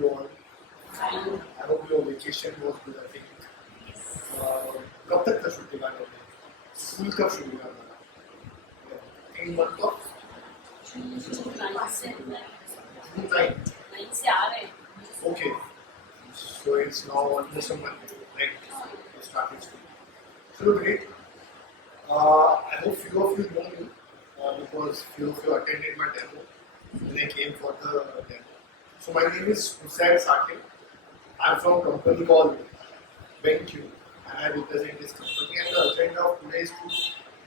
you all? I hope your vacation was good. I think. कब तक था छुट्टी वाले? स्कूल कब शुरू हुआ था? In month of June 9 से आ रहे हैं. Okay. So it's now almost a month, right? We started school. So great. I hope few of you know me because few of you attended my demo when I came for the demo. So my name is Hussain Sakir. I'm from a company called Benq and I represent this company. And the agenda of today is to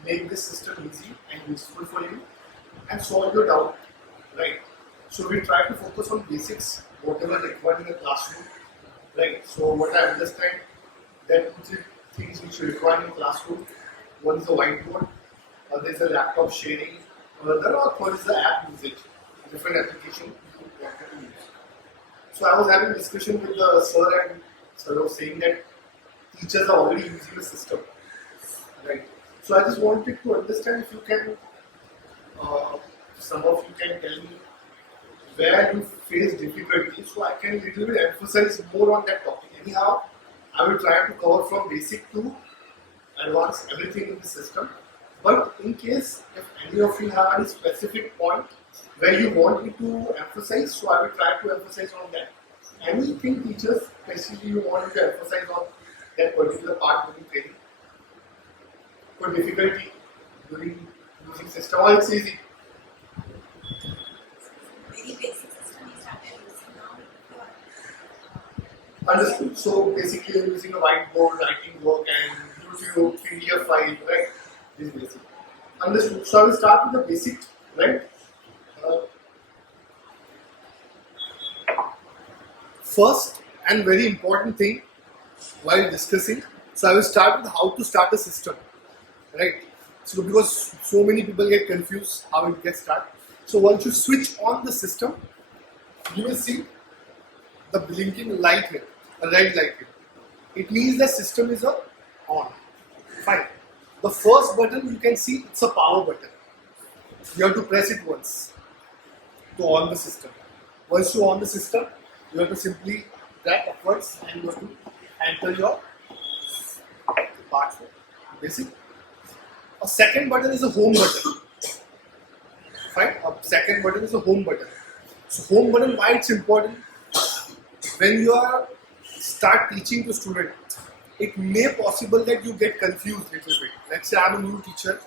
make this system easy and useful for you and solve your doubt, right? So we try to focus on basics, whatever required in the classroom, right? So what I understand that two things which you require in the classroom. One is a whiteboard, other is a laptop sharing, another or third is the app usage, different application you wanted to use. So I was having a discussion with the sir and sir was saying that teachers are already using the system, right? So I just wanted to understand if you can, some of you can tell me where you face difficulty so I can little bit emphasize more on that topic. Anyhow, I will try to cover from basic to advance everything in the system. But in case if any of you have any specific point where you want me to emphasize, so I will try to emphasize on that. Anything teachers, especially you want me to emphasize on that particular part during training. For difficulty during using system, or it's easy. Very basic system we started using now. Understood. So basically you're using a whiteboard, writing work and YouTube, PDF file, right? This is basic. Understood. So I will start with the basic, right? First and very important thing while discussing, so I will start with how to start a system, right? So because so many people get confused how it gets started. So once you switch on the system, you will see the blinking light here, a red light here. It means the system is on. Fine. The first button you can see it's a power button. You have to press it once to on the system. Once you on the system, you have to simply drag upwards and you have to enter your password. Basic. A second button is a home button. Fine. A second button is a home button. So home button, why it's important? When you are start teaching to students, it may possible that you get confused a little bit. Let's say I'm a new teacher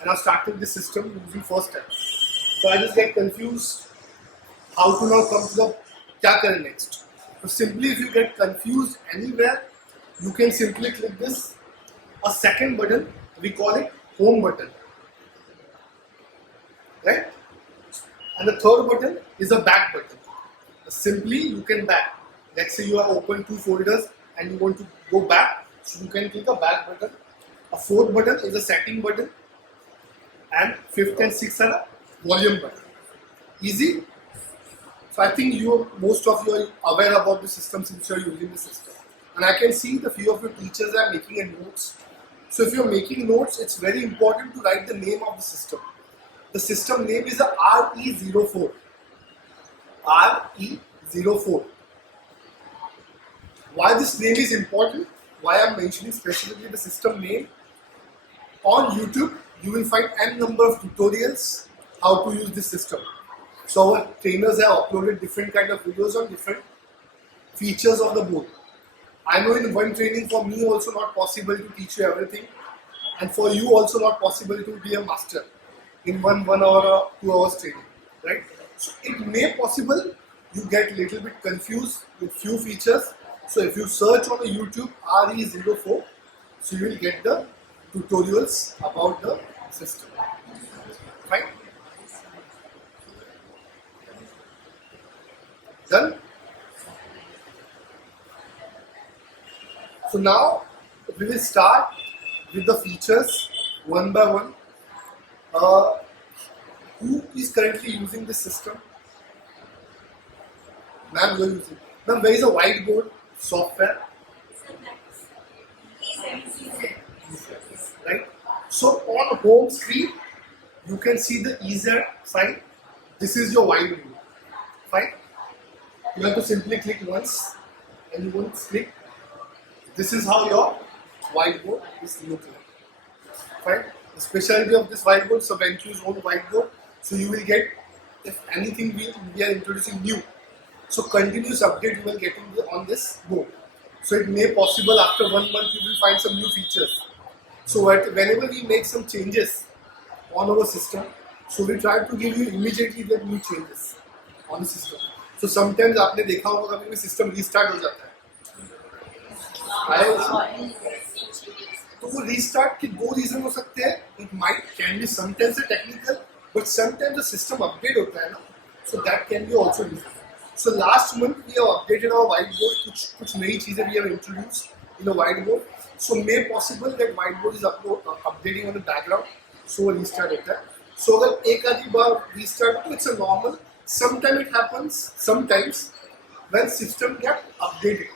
and I've started this system using first time. So I just get confused how to now come to the kya kare next. So simply if you get confused anywhere, you can simply click this. A second button, we call it home button. Right? And the third button is a back button. Simply you can back. Let's say you have opened two folders and you want to go back, so you can click a back button. A fourth button is a setting button, and fifth and sixth are a volume button. Easy. So I think most of you are aware about the system since you are using the system. And I can see the few of your teachers are making a notes. So if you are making notes, it's very important to write the name of the system. The system name is a RE04. RE04. Why this name is important? Why I am mentioning specifically the system name? On YouTube, you will find n number of tutorials how to use this system. So our trainers have uploaded different kind of videos on different features of the board. I know in one training for me also not possible to teach you everything, and for you also not possible to be a master in one hour or 2 hours training, right? So it may possible you get little bit confused with few features. So if you search on the YouTube RE04, so you will get the tutorials about the system, right? Done? So now we will start with the features one by one. Who is currently using this system? Ma'am, you are using. Ma'am, where is a whiteboard software? Right? So on home screen, you can see the easier sign. This is your whiteboard. Fine? You have to simply click once and you won't click. This is how your whiteboard is look like. Fine. The specialty of this whiteboard is a Benq's own whiteboard. So you will get, if anything we are introducing new, so continuous update you will get on this board. So it may possible after 1 month you will find some new features. So whenever we make some changes on our system, so we try to give you immediately the new changes on the system. So sometimes आपने देखा होगा कभी भी system restart हो जाता है. तो वो restart के दो reason हो सकते हैं. It can be sometimes a technical, but sometimes the system update होता है ना. So that can be also reason. So last month we have updated our whiteboard. कुछ नई चीजें we have introduced in a whiteboard. So may possible that whiteboard is updating on the background. So restart होता है. So अगर एक आधी बार restart तो it's a normal. Sometimes it happens. Sometimes when system get updated,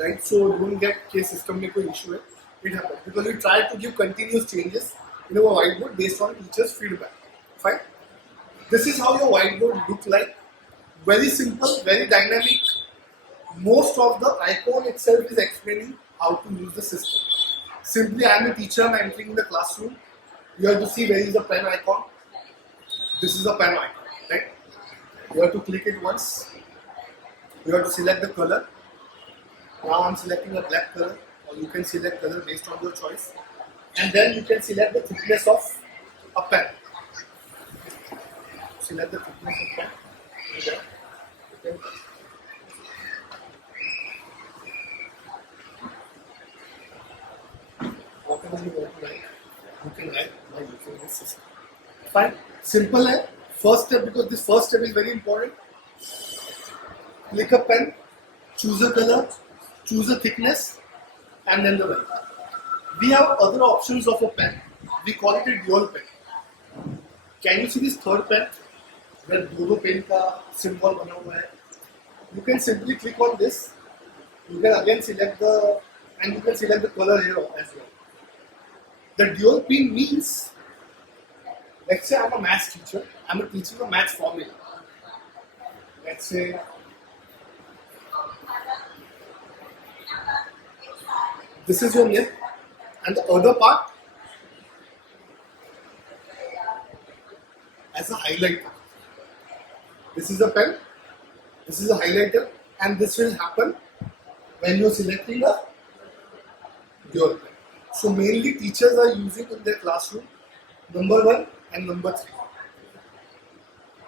right? So don't get कि system में कोई issue है. It happens because we try to give continuous changes in our whiteboard based on teachers' feedback. Fine. This is how your whiteboard look like. Very simple, very dynamic. Most of the icon itself is explaining how to use the system. Simply, I am a teacher, I am entering the classroom. You have to see where is the pen icon. This is the pen icon, right? You have to click it once. You have to select the color. Now I am selecting a black color, or you can select color based on your choice. And then you can select the thickness of a pen. Select the thickness of pen. Okay. Whatever you want to write, you can write by using this system. Fine. Simple है. First step, because this first step is very important. Click a pen, choose a color, choose a thickness, and then the pen. We have other options of a pen. We call it a dual pen. Can you see this third pen? Where दो pen का symbol बना हुआ है. You can simply click on this. You can again select the color here as well. The dual pen means, let's say I'm a maths teacher. I'm teaching a maths formula. Let's say this is your nib, and the other part as a highlighter. This is a pen, this is a highlighter, and this will happen when you're selecting a dual pen. So mainly teachers are using in their classroom number 1 and number 3.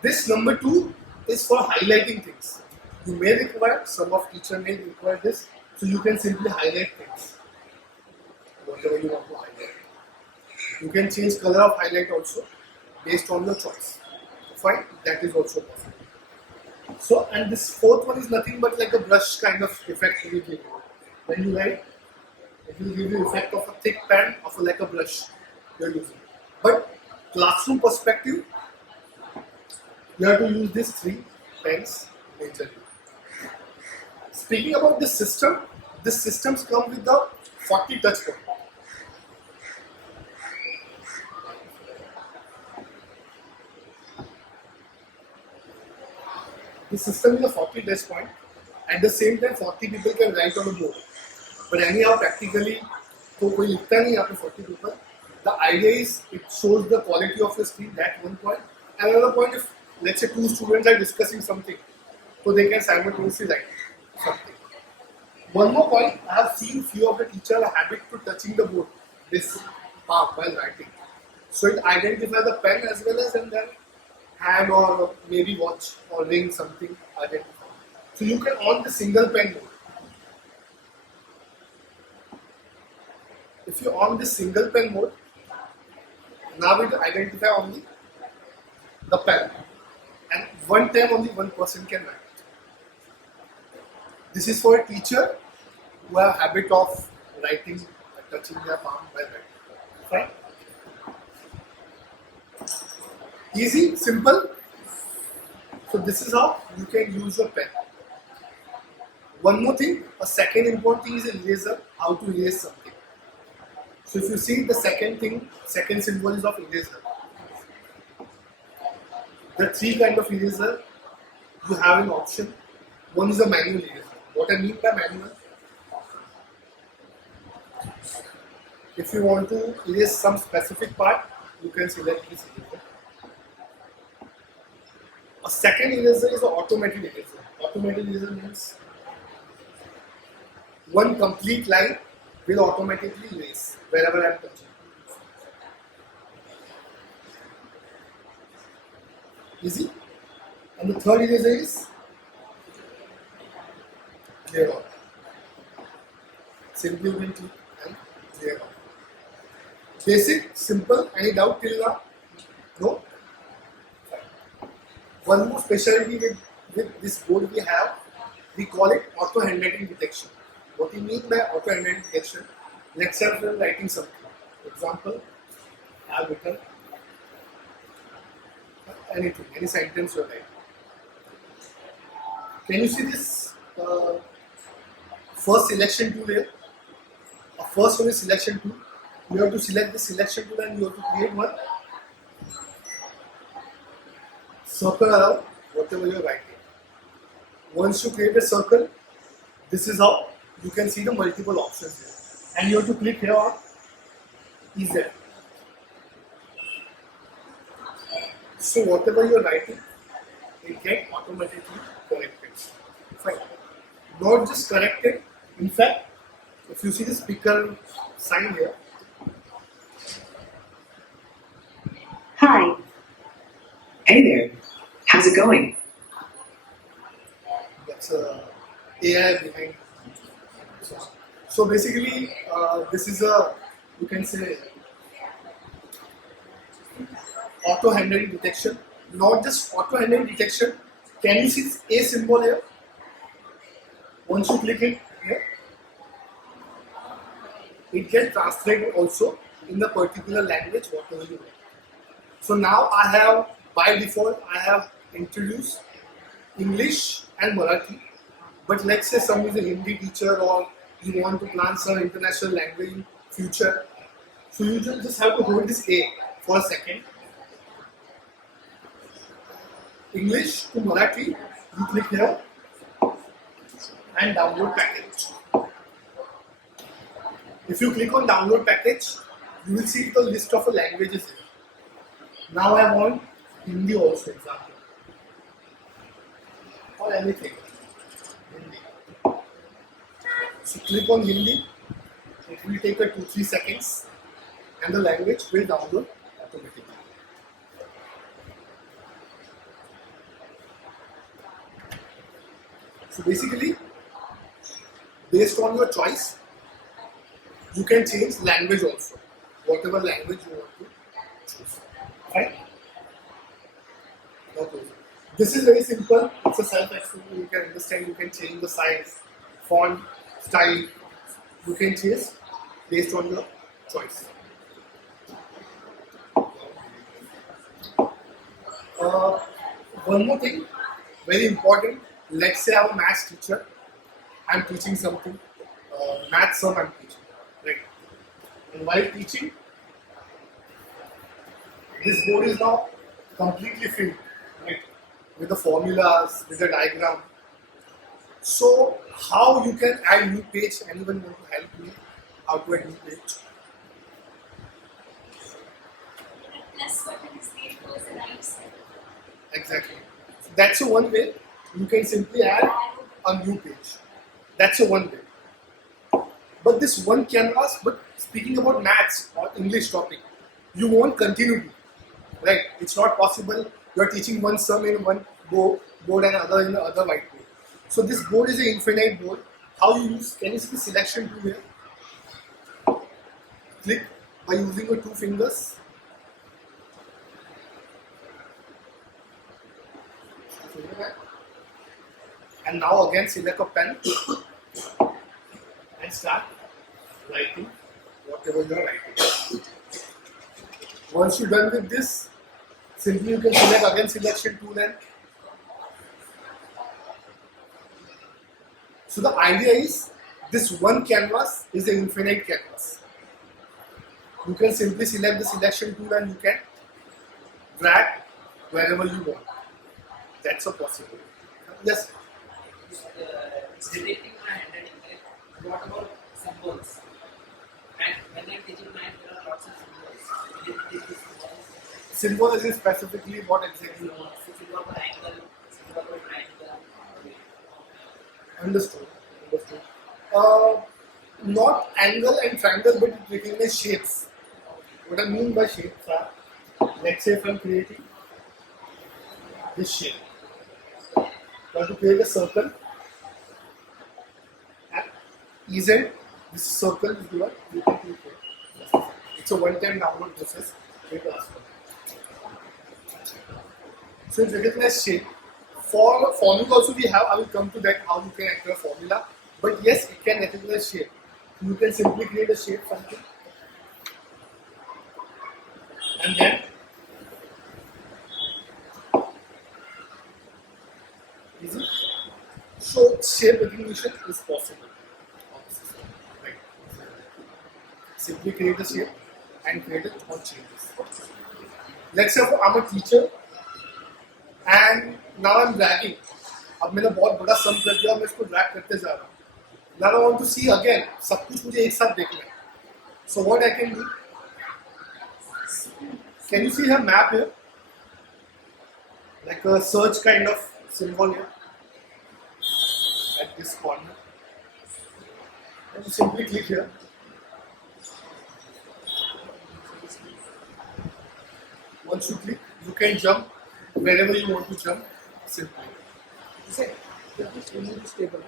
This number 2 is for highlighting things. You may require, some of teacher may require this, so you can simply highlight things. Whatever you want to highlight. You can change color of highlight also based on your choice. Fine, that is also possible. So, and this fourth one is nothing but like a brush kind of effect we give you. When you write, it will give you effect of a thick pen, of like a brush you are using. But classroom perspective, you have to use these 3 pens majorly. Speaking about this system, these systems come with the 40 touch points. The system is a 40 touch point. At the same time, 40 people can write on the board. But anyhow, practically, तो कोई लिखता नहीं यहाँ पे 40 people. The idea is it shows the quality of the screen. That one point. Another point, if let's say 2 students are discussing something, so they can simultaneously write something. One more point, I have seen few of the teachers have a habit to touching the board, this palm while writing. So it identifies the pen as well as and then hand or maybe watch or ring something identify. So you can on the single pen mode. If you're on the single pen mode, now it will identify only the pen. And one time only one person can write. This is for a teacher who have habit of writing, touching their palm while writing. Fine? Easy, simple. So this is how you can use your pen. One more thing, a second important thing is eraser, how to erase something. So if you see the second thing, second symbol is of eraser. The 3 kind of eraser you have an option. One is a manual eraser. What I mean by manual, if you want to erase some specific part, you can select this eraser. A second eraser is an automated eraser. Automated eraser means one complete line will automatically erase wherever I am touching. Easy. And the third eraser is clear out. Simply you can click and clear out. Basic, simple. Any doubt till now? No? One more specialty with this board we call it auto handwriting detection. What do you mean by auto handwriting detection? Let's say I'm writing something. For example, I have written anything, any sentence you're writing. Can you see this first selection tool here? First one is selection tool. You have to select the selection tool and you have to create one circle around whatever you are writing. Once you create a circle, this is how you can see the multiple options here. And you have to click here on EZ. So whatever you are writing, it gets automatically corrected. Fine. Not just corrected, in fact, if you see the speaker sign here. Hi. Hey there. How's it going? That's AI behind. So basically, this is you can say, auto handwriting detection. Not just auto handwriting detection. Can you see this A symbol here? Once you click it here, it gets translated also in the particular language whatever you want. So now by default, I have introduced English and Marathi. But let's say someone is a Hindi teacher or you want to plan some international language in future. So you just have to hold this A for a second. English to Marathi, you click here and download package. If you click on download package, you will see the list of languages here. Now I want Hindi also, example. Or anything. Hindi. So click on Hindi. It will take 2-3 seconds and the language will download automatically. So basically, based on your choice, you can change language also. Whatever language you want to choose. Right? Okay. This is very simple. It's a self-explanatory. You can understand. You can change the size, font, style. You can change based on your choice. One more thing, very important. Let's say I'm a maths teacher. I'm teaching something. Maths sum I'm teaching. Right? And while teaching, this board is now completely filled, right? With the formulas, with the diagram. So, how you can add new page? Anyone want to help me? How to add new page? Plus button is made towards the right side. Exactly. That's a one way. You can simply add a new page. That's a one way. But this one canvas, but speaking about maths or English topic, you want continuity. Right? It's not possible you are teaching one sum in one board and other in the other whiteboard. So this board is an infinite board. How you use? Can you see the selection tool here? Click by using your 2 fingers. And now again select a pen and start writing whatever you are writing. Once you're done with this, simply you can select again selection tool and so the idea is this one canvas is an infinite canvas. You can simply select the selection tool and you can drag wherever you want. That's a possibility. Yes. it's detecting my handwriting, right? What about symbols? And when I'm teaching math, there are lots of symbols. Will it detect the symbols? Symbol is specifically what exactly? Symbol for angle, symbol for triangle. Understood. Understood. Not angle and triangle, but it recognizes shapes. What I mean by shapes are, let's say if I'm creating this shape, I want to create a circle, and EZ, this circle is given, you can click here. It's a one-time download process. So it's recognized shape. For formula also we have, I will come to that how you can enter a formula. But yes, it can recognize shape. You can simply create a shape something and then easy. So shape recognition is possible on the system. Right. Simply create a shape and create it on changes. Let's say I'm a teacher and now I'm dragging. अब मैंने बहुत बड़ा सम कर दिया, मैं इसको drag करते जा रहा हूँ. Now I want to see again. सब कुछ मुझे एक साथ देखना है. So what I can do? Can you see her map here? Like a search kind of symbol here at this corner. And you simply click here. Once you click, you can jump wherever you want to jump. Simply. Remove this table.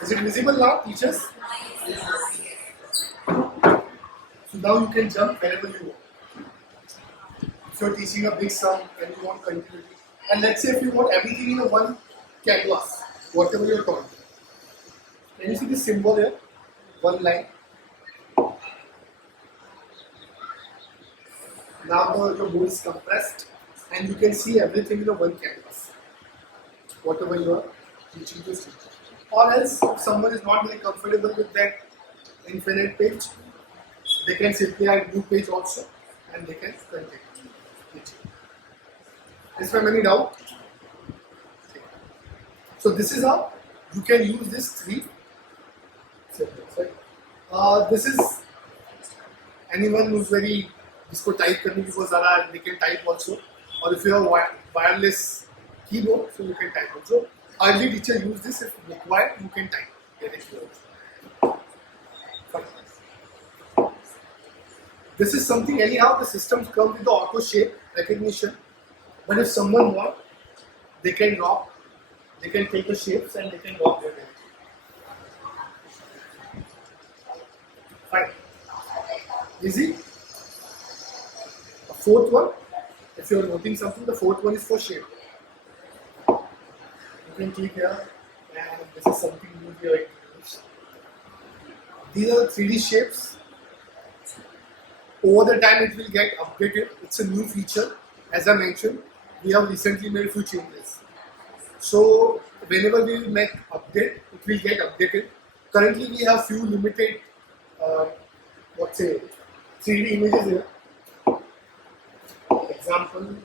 Is it visible now, teachers? So now you can jump wherever you want. If you're teaching a big sum and you want continuity, and let's say if you want everything in a one canvas, whatever you're taught. Can you see this symbol here? One line. Now your board is compressed and you can see everything in a one canvas. Whatever you are teaching to students. Or else, if someone is not very comfortable with that infinite page, they can simply add new page also and they can continue teaching. Is there any doubt? So this is how you can use this three symbols. Right? This is anyone who's very जिसको type करने की बहुत ज़्यादा they can type also. Or if you have wireless keyboard, so you can type also. Early teacher use this if required, you can type directly also. Fine. This is something anyhow the systems come with the auto shape recognition. But if someone wants, they can drop, they can take the shapes and they can drop them in. Fine. Easy. The fourth one, if you are noting something, the fourth one is for shape. You can click here and this is something new here. These are the 3D shapes. Over the time it will get updated. It's a new feature. As I mentioned, we have recently made a few changes. So whenever we make update, it will get updated. Currently we have few limited 3D images here. Example.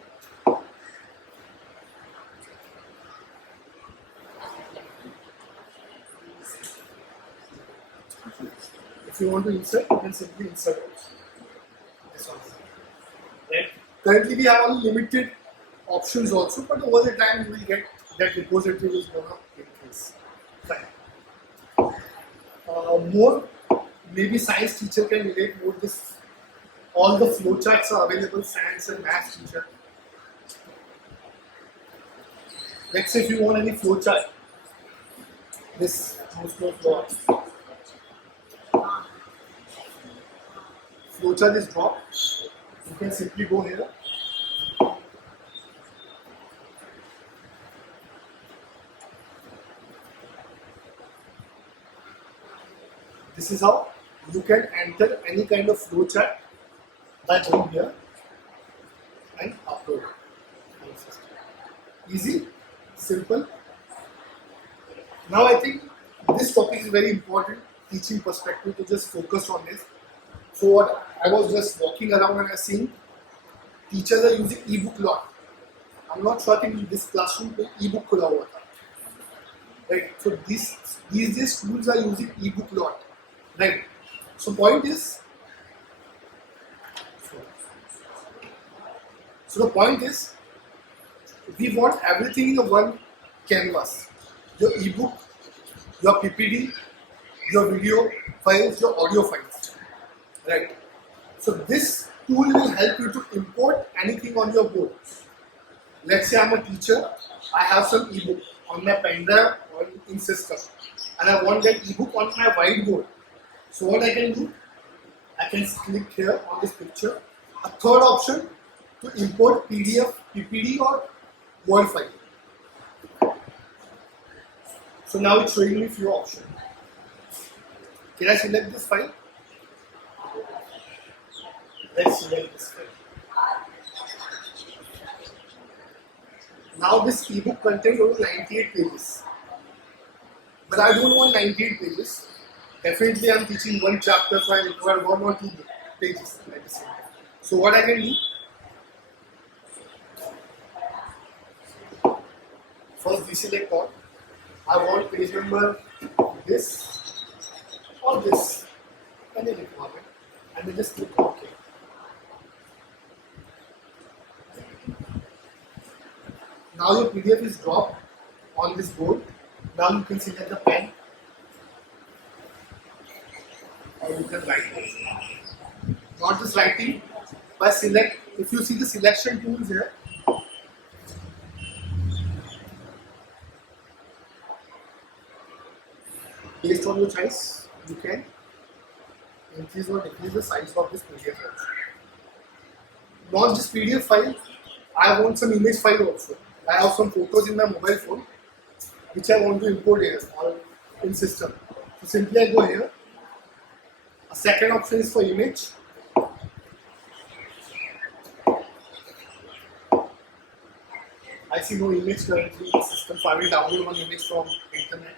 If you want to insert, you can simply insert this one. Right? Currently we have only limited options also, but over the time you will get that repository is going to increase. Fine. More, maybe science teacher can relate more this. All the flowcharts are available, science and maths teacher. Let's say if you want any flowchart, this flowchart is dropped. You can simply go here This is how you can enter any kind of flowchart by going here and upload it. Easy, simple. Now I think this topic is very important, teaching perspective, to just focus on this. So what I was just walking around and I seen teachers are using ebook lot. I'm not sure in this classroom में ebook खुला हुआ था. Right. So these schools are using ebook lot. Right. So point is. So the point is, we want everything in the one canvas. Your ebook, your PPT, your video files, your audio files. Right. So this tool will help you to import anything on your board. Let's say I'm a teacher, I have some ebook on my pen drive or in system, and I want that ebook on my whiteboard. So what I can do, I can click here on this picture. A third option, to import PDF, PPT or Word file. So now it's showing me few options. Can I select this file? Let's select this file. Now this ebook contains only 98 pages. But I don't want 98 pages. Definitely I'm teaching one chapter, so I require 1 or 2 pages. So what I can do, first deselect all. I want page number this or this, any requirement, and then just click OK. Now your PDF is dropped on this board. Now you can select the pen, or you can write. Not just writing, by select. If you see the selection tools here, based on your choice, you can increase or decrease the size of this PDF file. Not just PDF file, I want some image file also. I have some photos in my mobile phone which I want to import here or in system. So simply I go here. A second option is for image. I see no image currently in the system, so I will download one image from internet.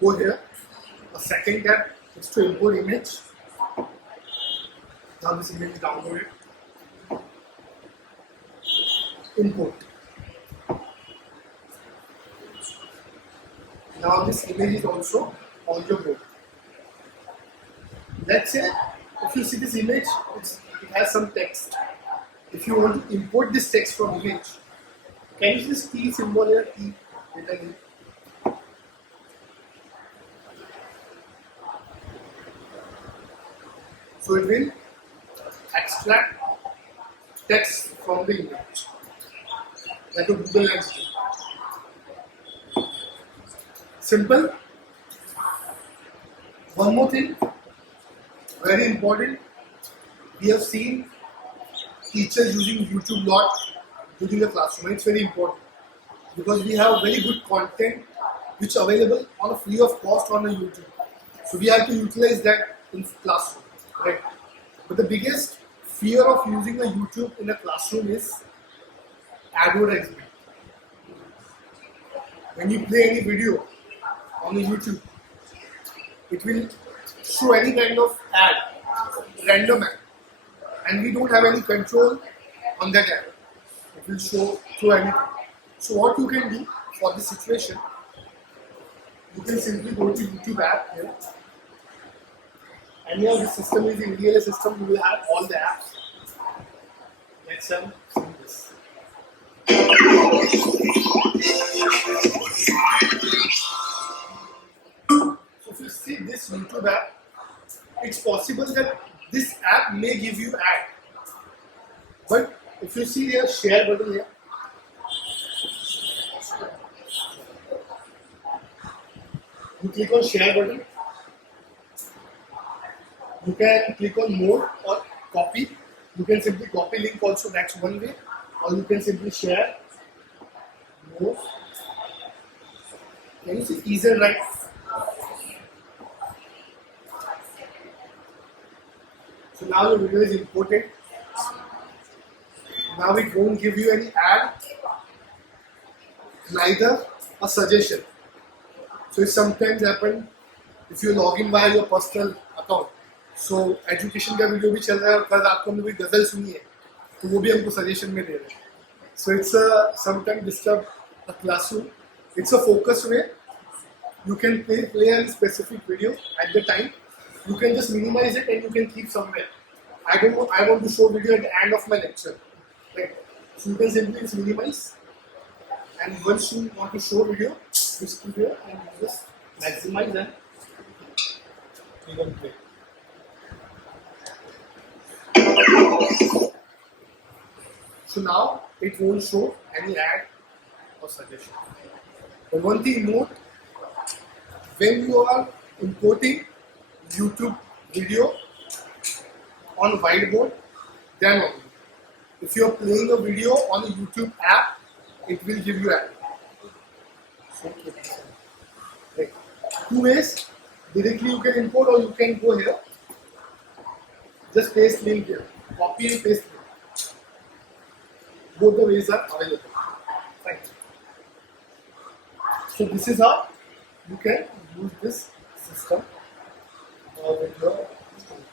Go here. A second tab is to import image. Now this image is downloaded. Import. Now this image is also on your board. Let's say if you see this image, it has some text. If you want to import this text from image, can you see this T symbol here? T written in. So it will extract text from the image, like a Google Lens do. Simple. One more thing, very important. We have seen teachers using YouTube lot during the classroom. It's very important because we have very good content which is available on a free of cost on the YouTube. So we have to utilize that in classroom. Right. But the biggest fear of using a YouTube in a classroom is advertisement. When you play any video on the YouTube, it will show any kind of ad, random ad, and we don't have any control on that ad. It will show through anything. So what you can do for this situation, you can simply go to YouTube app here. And here this system is the EDLA system. You will have all the apps. Let's see this. So if you see this YouTube app, it's possible that this app may give you ad. But if you see here, share button here, you click on share button. You can click on more or copy. You can simply copy link also, that's one way. Or you can simply share more. Can you see ease and right? So now the video is imported. Now it won't give you any ad, neither a suggestion. So it sometimes happens if you log in via your personal account. So education का video भी चल रहा है और कल आपको हमने कोई गजल सुनी है तो वो भी हमको सजेशन में दे रहे हैं. So it's a sometimes disturb a classroom. It's a focused way. You can play a specific video at the time. You can just minimize it and you can keep somewhere. I want to show video at the end of my lecture. Right. So you can simply minimize. And once you want to show video, just keep here and just maximize and you can play. So now it won't show any ad or suggestion. But one thing note, when you are importing YouTube video on whiteboard, then only. If you are playing a video on a YouTube app, it will give you ad. So, right. Two ways, directly you can import or you can go here. Just paste link here, copy and paste link. Both the ways are available. Right. So this is how you can use this system with your student.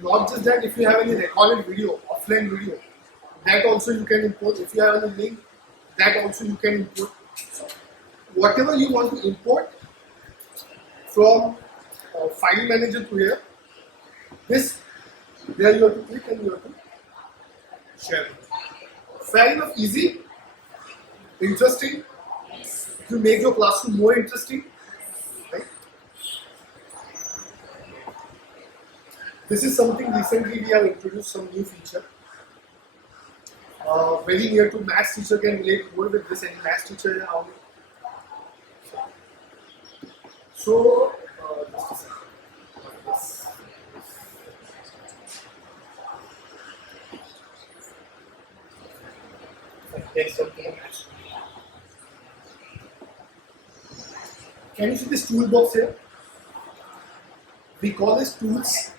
Not just that, if you have any recorded video, offline video, that also you can import. If you have any link, that also you can import. So whatever you want to import from file manager to here, this there you have to click and you have to share. Fair enough, easy, interesting, to make your classroom more interesting. Right? This is something recently we have introduced some new feature. Very near to maths teacher can relate more with this, and maths teacher is how. So, just a second. Text of the match. Can you see this toolbox here? We call this tools.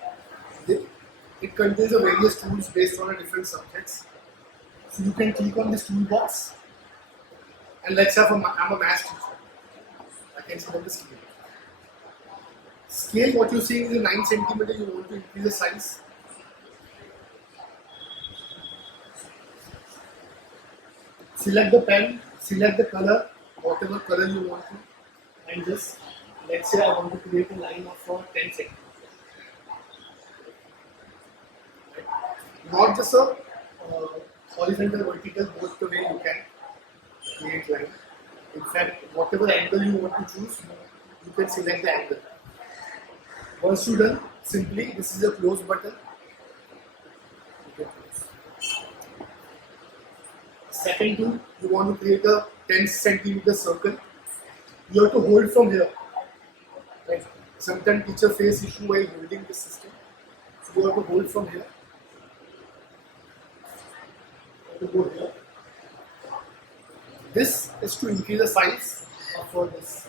It contains a various tools based on a different subjects. So you can click on this toolbox, and let's say I'm a math teacher. I can select the scale. Scale, what you're seeing is a 9 centimeter. You want to increase the size. Select the pen, select the color, whatever color you want to, and just, let's say I want to create a line of 10 centimeters. Not just a horizontal, vertical, both the way you can create line. In fact, whatever angle you want to choose, you can select the angle. Once you're done, simply, this is a close button. You can close. Second tool, you want to create a 10 centimeter circle. You have to hold from here. Right? Sometimes teacher face issue while holding the system. So you have to hold from here. You have to go here. This is to increase the size of this.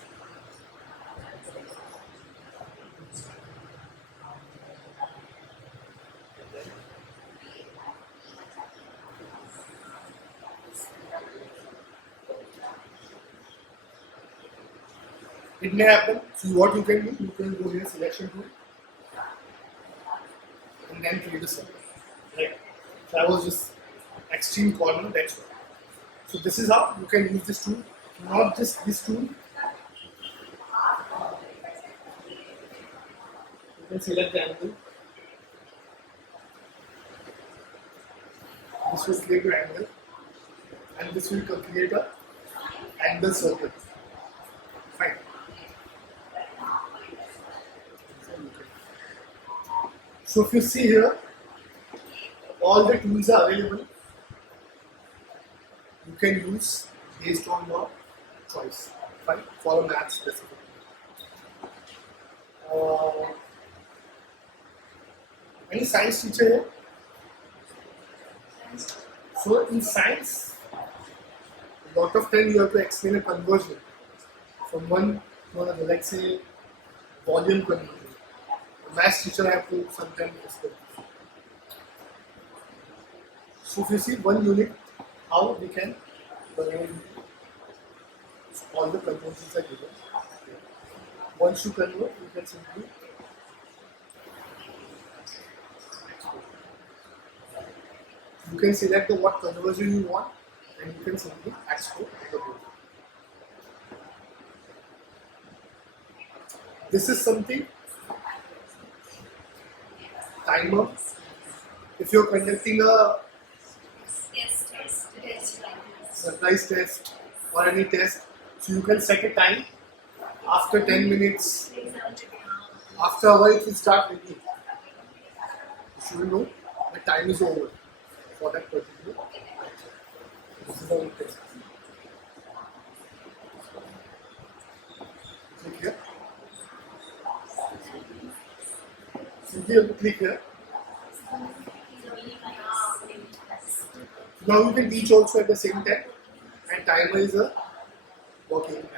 It may happen. So what you can do, you can go here, selection tool, and then create a circle. Right. So I was just extreme corner, that's why. So this is how you can use this tool. Not just this tool. can select the angle. This will create your angle, and this will create a angle circle. Fine. So if you see here, all the tools are available. You can use based on your choice. Fine. For a math specific. Any science teacher here? So in science, a lot of time you have to explain a conversion from one to another, like say volume conversion. A math teacher have to sometimes explain. So if you see one unit, how we can convert all the conversions are given. Once you convert, you can simply you can select the what conversion you want, and you can simply export the board. This is something timer. If you're conducting a surprise test or any test, so you can set a time. After 10 minutes, after a while, it will start ringing. You should know the time is over for that particular lecture. This is how it is. Click here. Simply you have to click here. Now you can teach also at the same time, and timer is a working timer.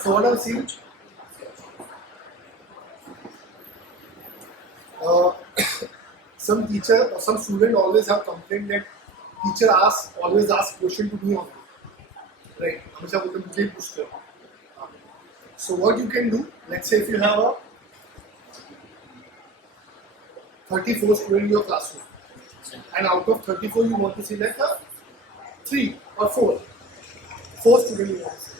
So what I've seen, some teacher or some student always have complained that teacher always ask question to me only. Right? हमेशा बोलते मुझे ही पूछते हो. So what you can do, let's say if you have a 34 student in your classroom, and out of 34 you want to select a 3 or 4 students you want to select.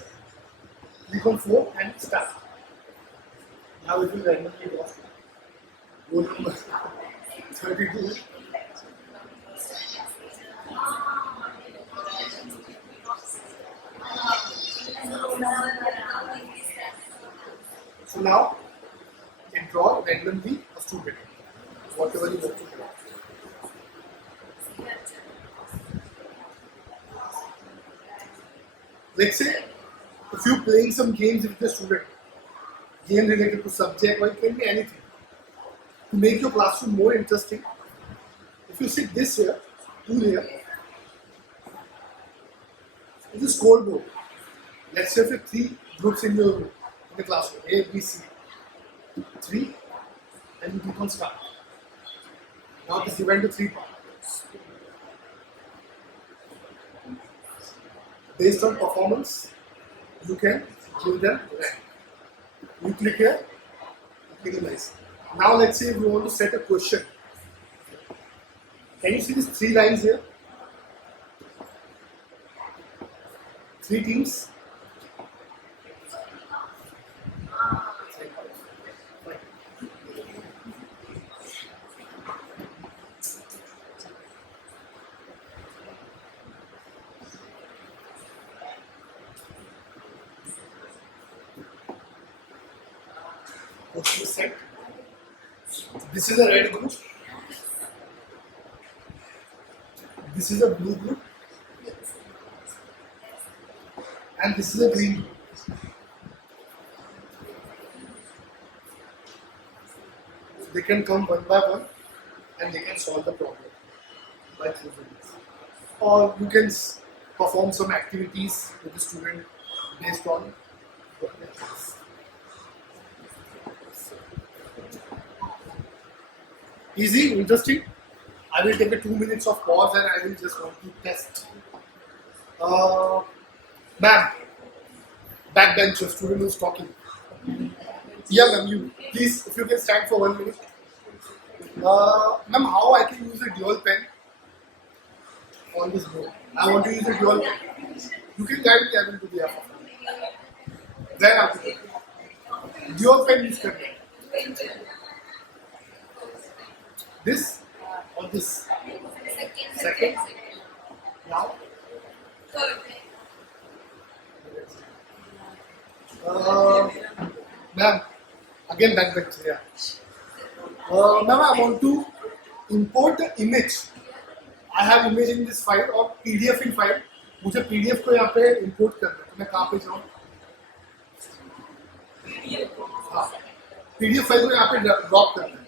Click on 4 and start. Now it will randomly draw roll number 32. So now you can draw randomly a student, whatever you want to draw. Let's say if you're playing some games with the student, game related to subject or it can be anything. To make your classroom more interesting, if you sit this here, tool here, it's a scoreboard. Let's say if you have 3 groups in your room, in the classroom, A, B, C, 3, and you click on start. Now this divided to 3 parts. Based on performance, you can give them rank. You click here, minimize. Now let's say if you want to set a question. Can you see these 3 lines here? 3 teams. Set. This is a red group. This is a blue group. And this is a green group. They can come one by one and they can solve the problem by choosing this. Or you can perform some activities with the student based on what they choose. Easy, interesting. I will take a 2 minutes of pause and I will just want to test. Ma'am, backbencher, student who's talking. Yeah, ma'am, you. Please, if you can stand for 1 minute. Ma'am, how I can use a dual pen on this board? I want to use a dual pen. You can guide me, I will do the app. Then I'll do it. Dual pen use करना है. This or this? Second. Now. Ma'am, again back to yeah. Ma'am, I want to import the image. I have image in this file or PDF in file. मुझे PDF को यहाँ पे import करना है. तो मैं कहाँ पे जाऊँ? हाँ. PDF फाइल को यहाँ पे drop करना है.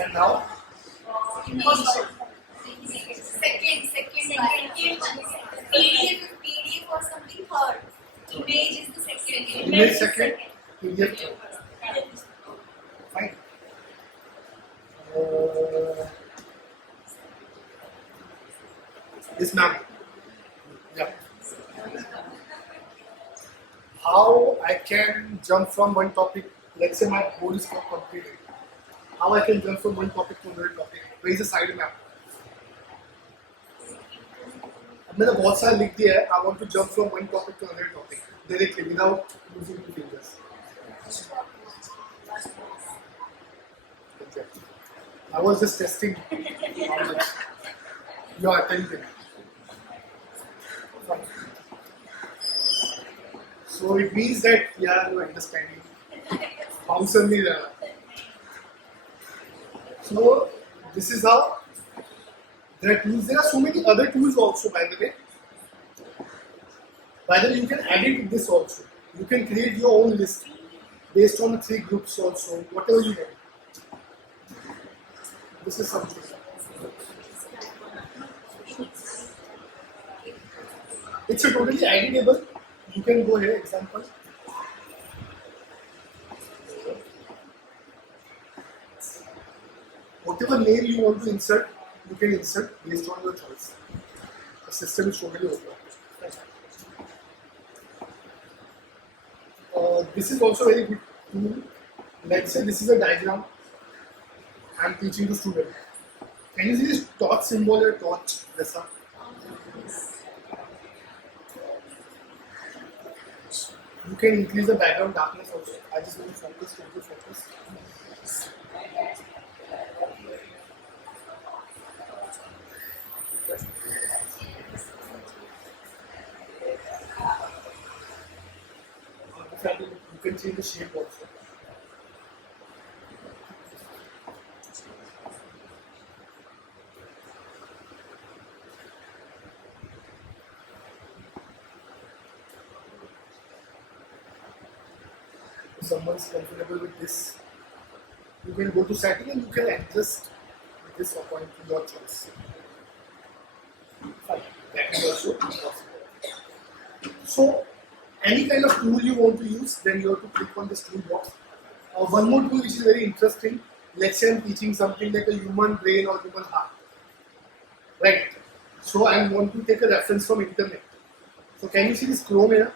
And now? PDF or something third. Image is the second. Image second, PDF third. Fine. Yes, ma'am. Yeah. How I can jump from one topic? Let's say my board is not completed. How I can jump from one topic to another topic? Where is the side map? अब मैंने बहुत सारा लिख दिया है. I want to jump from one topic to another topic directly without using two fingers. Okay. I was just testing how much you are attending. Fine. So it means that yeah, you are understanding. Bouncer नहीं रहा. So this is how there are tools. There are so many other tools also, by the way. By the way, you can edit this also. You can create your own list based on 3 groups also, whatever you want. This is something. It's a totally editable. You can go here, example. Whatever name you want to insert, you can insert based on your choice. The system is totally open. This is also very good tool. Let's say this is a diagram I am teaching to student. Can you see this torch symbol or torch? Yes, you can increase the background darkness also. I just want to focus, total focus. You can change the shape also. If someone is comfortable with this, you can go to setting and you can adjust this according to your choice. Fine. That is also possible. So, any kind of tool you want to use, then you have to click on this toolbox. One more tool which is very interesting. Let's say I'm teaching something like a human brain or human heart. Right. So I want to take a reference from internet. So can you see this Chrome here?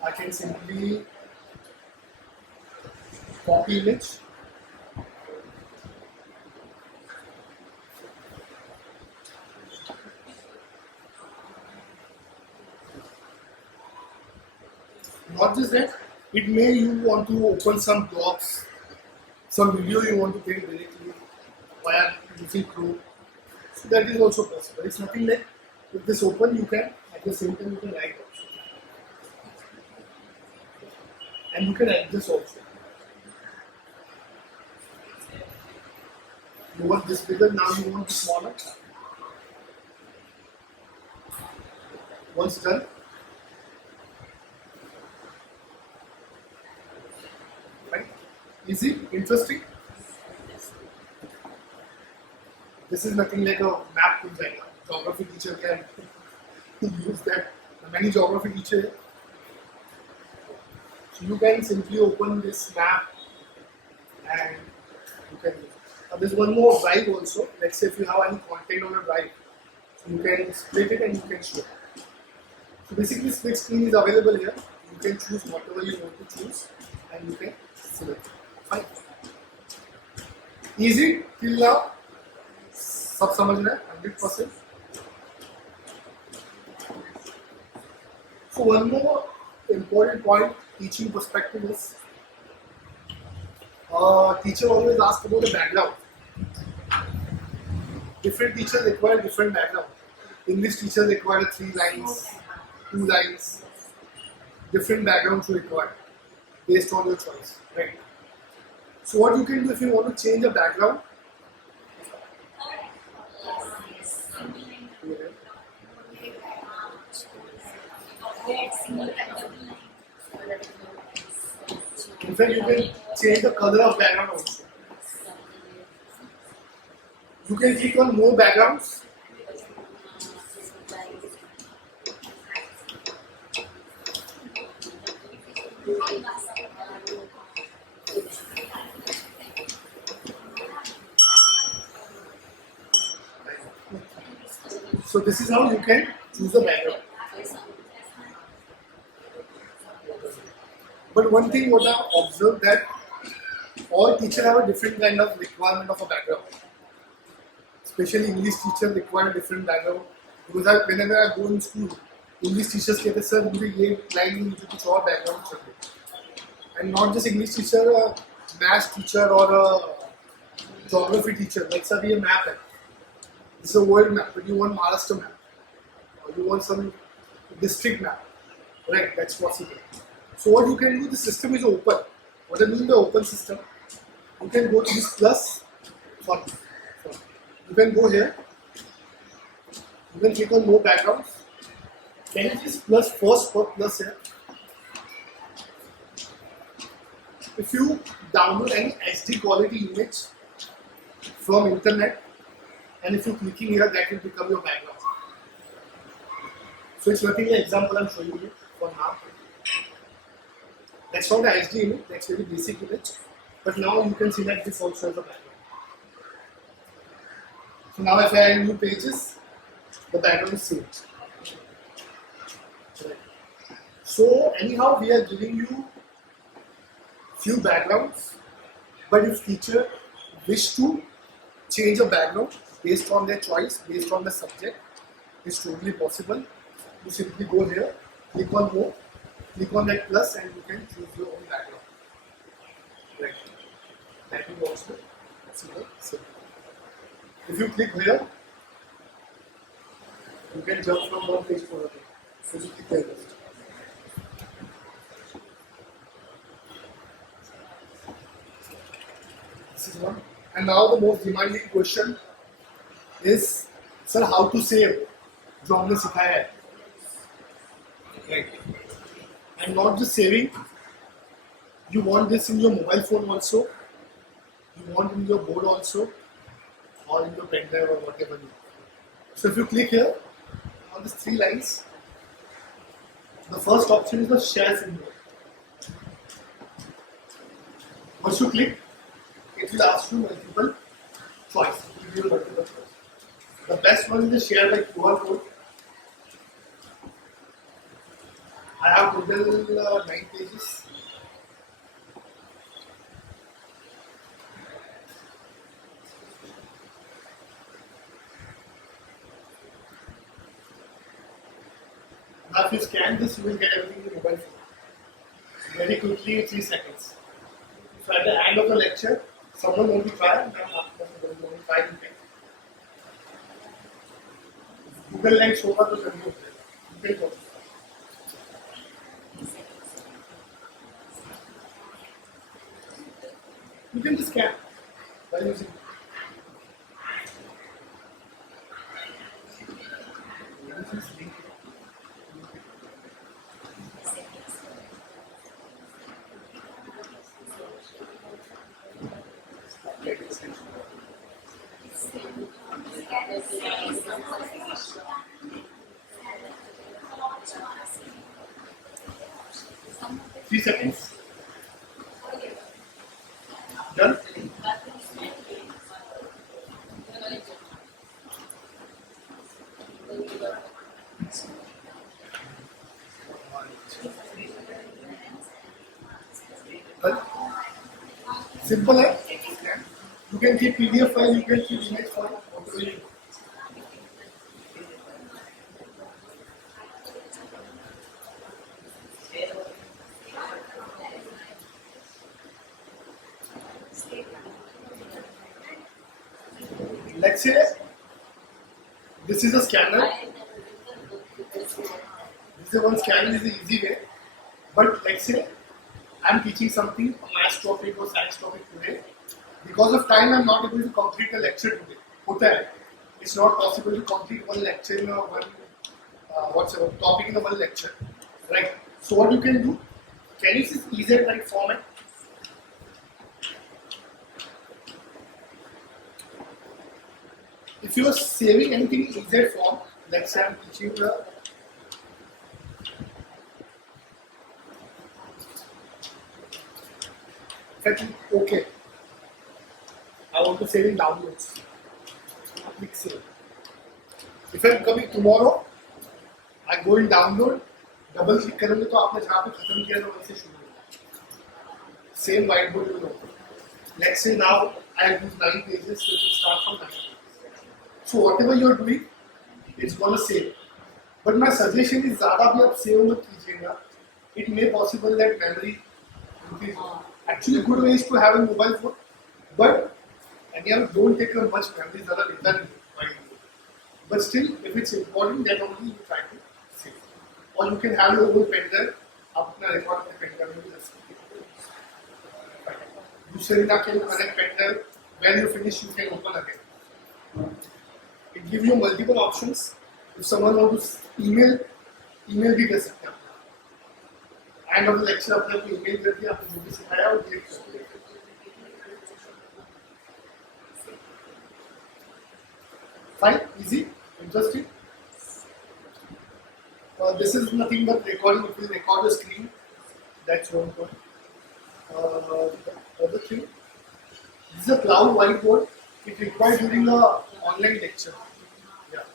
I can simply copy image, not just that, it may you want to open some blocks, some video you want to print directly via using Chrome. So that is also possible. It's nothing like with this open you can at the same time you can write also. And you can adjust also. You want this bigger, now you want this smaller. Once done, right? Easy, interesting. This is nothing like a map to like a geography teacher can use that. Many geography teacher. So you can simply open this map and you can use it. There's one more drive also. Let's say if you have any content on a drive, so you can split it and you can show. So basically split screen is available here. You can choose whatever you want to choose and you can select. Fine. Easy till now. सब समझ रहे हैं 100%. So one more important point, teaching perspective is, teacher always asks about the background. Different teachers require different background. English teachers require 3 lines, 2 lines. Different backgrounds you require based on your choice, right? So what you can do if you want to change a background, in fact you can change the color of background also. You can click on more backgrounds. So this is how you can choose the background. But one thing what I observed that all teachers have a different kind of requirement of a background. Especially English teachers require different background. Because whenever I go in school, English teachers कहते sir मुझे ये line में मुझे कुछ और background चाहिए. And not just English teacher, a math teacher or a geography teacher. Like sir ये map है. This is a world map, but you want Maharashtra map, or you want some district map, right? That's possible. So what you can do, the system is open. What I mean by open system, you can go to this plus, you can go here, you can click on more backgrounds. Can you just plus first for plus here? If you download any HD quality image from internet, and if you clicking here, that will become your background. So it's nothing like example I'm showing you for now. That's not a HD image, that's very basic image. But now you can see that this also has a background. So now if I add new pages, the background is same. Right. So anyhow we are giving you few backgrounds, but if teacher wish to change a background based on their choice, based on the subject, it's totally possible. You simply go here, click on more, click on that plus and you can choose your own background. Right. That will also possible. If you click here, you can jump from one page to another. So you click here. This is one. And now the most demanding question is, sir, how to save? जो हमने सिखाया है. Right. And not just saving, you want this in your mobile phone also, you want in your board also, or in your pen drive or whatever you want. So if you click here on these 3 lines, the first option is the share symbol. Once you click, it will ask you multiple choice. It will give you multiple choice. The best one is the share by QR code. I have total 9 pages. Now if you scan this, you will get everything in your mobile phone. Very quickly in 3 seconds. So at the end of the lecture, someone will be trying, Google Lens होगा तो जरूर Google को. You can just scan by using. Three seconds. Done. Done. Simple है. You can keep PDF file, you can keep image file, whatever you. Let's say this is a scanner. This is one scanner is the easy way. But let's say I'm teaching something, a math topic or science topic today. Because of time, I'm not able to complete a lecture today. होता है. It's not possible to complete one lecture in a topic in a one lecture, right? So what you can do? Can you see easy type format? If you are saving anything in EZ form, let's say I'm teaching the okay. I want to save in downloads. Click save. If I'm coming tomorrow, I go in download, double click करेंगे तो आपने जहाँ पे खत्म किया था वहीं से शुरू होगा. Same whiteboard will open. Let's say now I have used 9 pages, so it will start from 9 pages. So whatever you are doing, it's gonna save. But my suggestion is ज़्यादा भी आप save मत कीजिएगा. It may possible that memory increase. Actually, good way is to have a mobile phone, but again, don't take a much memory ज़्यादा लेता नहीं. But still, if it's important, then only you try to save. Or you can have your own pen drive. आप अपना record अपने pen drive में भी रख सकते हैं. दूसरे दिन आप connect pen drive. When you finish, you can open again. It gives you multiple options. If someone wants to email भी कर सकते हैं. End of the lecture अपने को email कर दिया, आपने जो भी सिखाया वो delete कर दिया. Fine, easy, interesting. This is nothing but recording. It will record the screen. That's one point. The other thing, this is a cloud whiteboard. It required during a online lecture. Yeah.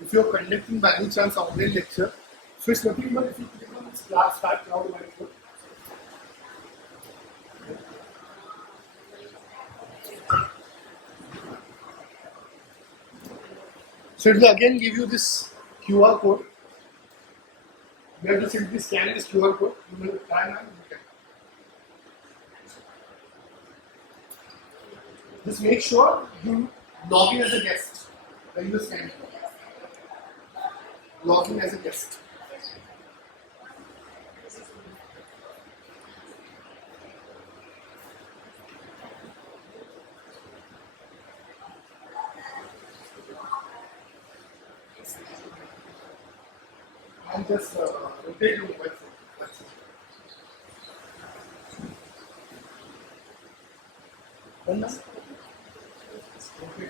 If you are conducting by any chance online lecture, so it's nothing but if you click on this Start Cloud whiteboard. So it will again give you this QR code. You have to simply scan this QR code. You will try and look at it. Just make sure you log in as a guest when you scan it. Log in as a guest. And just rotate your mobile phone. That's it. Done now? Okay.